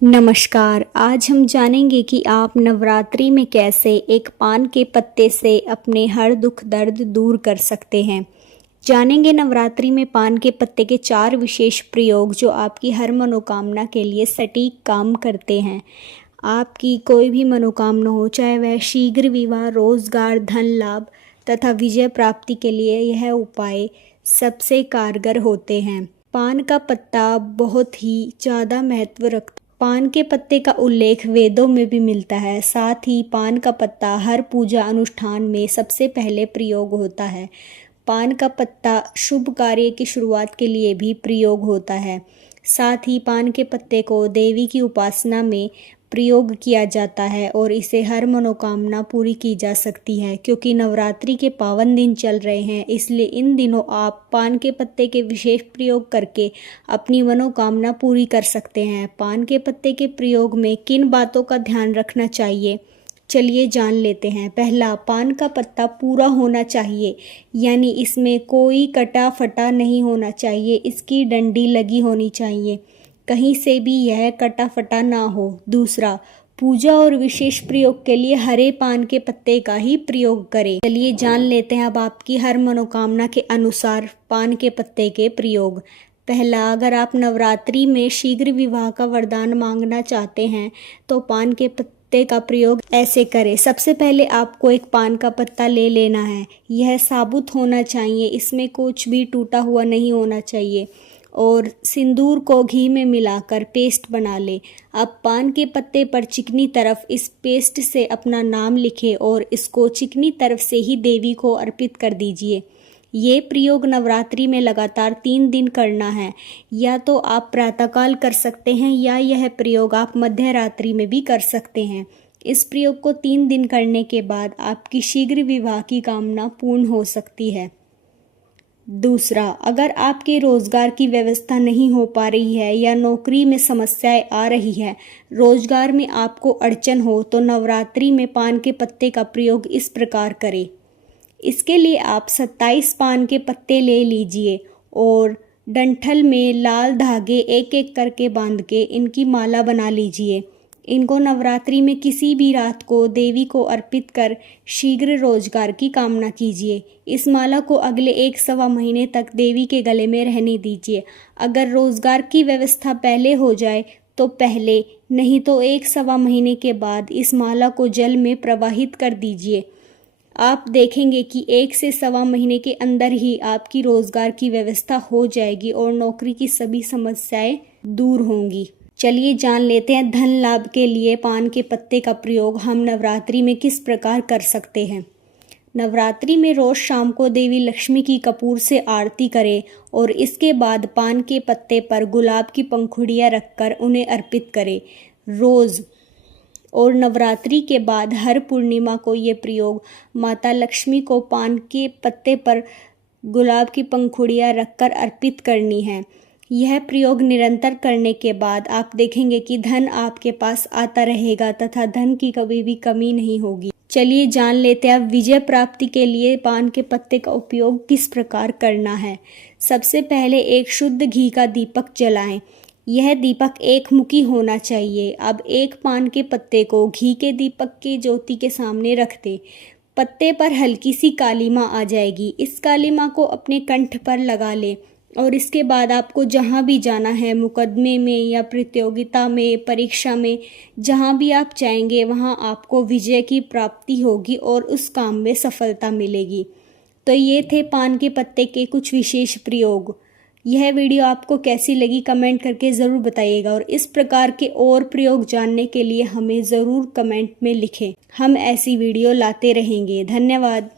नमस्कार। आज हम जानेंगे कि आप नवरात्रि में कैसे एक पान के पत्ते से अपने हर दुख दर्द दूर कर सकते हैं। जानेंगे नवरात्रि में पान के पत्ते के 4 विशेष प्रयोग जो आपकी हर मनोकामना के लिए सटीक काम करते हैं। आपकी कोई भी मनोकामना हो, चाहे वह शीघ्र विवाह, रोजगार, धन लाभ तथा विजय प्राप्ति के लिए, यह उपाय सबसे कारगर होते हैं। पान का पत्ता बहुत ही ज़्यादा महत्व रखता है। पान के पत्ते का उल्लेख वेदों में भी मिलता है। साथ ही पान का पत्ता हर पूजा अनुष्ठान में सबसे पहले प्रयोग होता है। पान का पत्ता शुभ कार्य की शुरुआत के लिए भी प्रयोग होता है। साथ ही पान के पत्ते को देवी की उपासना में प्रयोग किया जाता है और इसे हर मनोकामना पूरी की जा सकती है। क्योंकि नवरात्रि के पावन दिन चल रहे हैं, इसलिए इन दिनों आप पान के पत्ते के विशेष प्रयोग करके अपनी मनोकामना पूरी कर सकते हैं। पान के पत्ते के प्रयोग में किन बातों का ध्यान रखना चाहिए, चलिए जान लेते हैं। पहला, पान का पत्ता पूरा होना चाहिए, यानी इसमें कोई कटा फटा नहीं होना चाहिए। इसकी डंडी लगी होनी चाहिए, कहीं से भी यह कटा फटा ना हो। दूसरा, पूजा और विशेष प्रयोग के लिए हरे पान के पत्ते का ही प्रयोग करें। चलिए जान लेते हैं अब आपकी हर मनोकामना के अनुसार पान के पत्ते के प्रयोग। पहला, अगर आप नवरात्रि में शीघ्र विवाह का वरदान मांगना चाहते हैं तो पान के पत्ते का प्रयोग ऐसे करें। सबसे पहले आपको एक पान का पत्ता ले लेना है। यह साबुत होना चाहिए, इसमें कुछ भी टूटा हुआ नहीं होना चाहिए। और सिंदूर को घी में मिलाकर पेस्ट बना ले। अब पान के पत्ते पर चिकनी तरफ इस पेस्ट से अपना नाम लिखें और इसको चिकनी तरफ से ही देवी को अर्पित कर दीजिए। ये प्रयोग नवरात्रि में लगातार 3 दिन करना है। या तो आप प्रातःकाल कर सकते हैं या यह प्रयोग आप मध्य रात्रि में भी कर सकते हैं। इस प्रयोग को 3 दिन करने के बाद आपकी शीघ्र विवाह की कामना पूर्ण हो सकती है। दूसरा, अगर आपके रोजगार की व्यवस्था नहीं हो पा रही है या नौकरी में समस्याएं आ रही है, रोजगार में आपको अड़चन हो, तो नवरात्रि में पान के पत्ते का प्रयोग इस प्रकार करें। इसके लिए आप 27 पान के पत्ते ले लीजिए और डंठल में लाल धागे एक एक करके बांध के इनकी माला बना लीजिए। इनको नवरात्रि में किसी भी रात को देवी को अर्पित कर शीघ्र रोजगार की कामना कीजिए। इस माला को अगले 1-1.25 महीने तक देवी के गले में रहने दीजिए। अगर रोजगार की व्यवस्था पहले हो जाए तो पहले, नहीं तो 1-1.25 महीने के बाद इस माला को जल में प्रवाहित कर दीजिए। आप देखेंगे कि 1 से 1.25 महीने के अंदर ही आपकी रोजगार की व्यवस्था हो जाएगी और नौकरी की सभी समस्याएं दूर होंगी। चलिए जान लेते हैं धन लाभ के लिए पान के पत्ते का प्रयोग हम नवरात्रि में किस प्रकार कर सकते हैं। नवरात्रि में रोज शाम को देवी लक्ष्मी की कपूर से आरती करें और इसके बाद पान के पत्ते पर गुलाब की पंखुड़ियाँ रखकर उन्हें अर्पित करें रोज। और नवरात्रि के बाद हर पूर्णिमा को ये प्रयोग माता लक्ष्मी को पान के पत्ते पर गुलाब की पंखुड़ियाँ रखकर अर्पित करनी है। यह प्रयोग निरंतर करने के बाद आप देखेंगे कि धन आपके पास आता रहेगा तथा धन की कभी भी कमी नहीं होगी। चलिए जान लेते हैं अब विजय प्राप्ति के लिए पान के पत्ते का उपयोग किस प्रकार करना है। सबसे पहले एक शुद्ध घी का दीपक जलाएं। यह दीपक एक मुखी होना चाहिए। अब एक पान के पत्ते को घी के दीपक की ज्योति के सामने रख दें। पत्ते पर हल्की सी कालीमा आ जाएगी। इस कालीमा को अपने कंठ पर लगा लें और इसके बाद आपको जहाँ भी जाना है, मुकदमे में या प्रतियोगिता में, परीक्षा में, जहाँ भी आप जाएंगे वहाँ आपको विजय की प्राप्ति होगी और उस काम में सफलता मिलेगी। तो ये थे पान के पत्ते के कुछ विशेष प्रयोग। यह वीडियो आपको कैसी लगी कमेंट करके ज़रूर बताइएगा और इस प्रकार के और प्रयोग जानने के लिए हमें ज़रूर कमेंट में लिखें। हम ऐसी वीडियो लाते रहेंगे। धन्यवाद।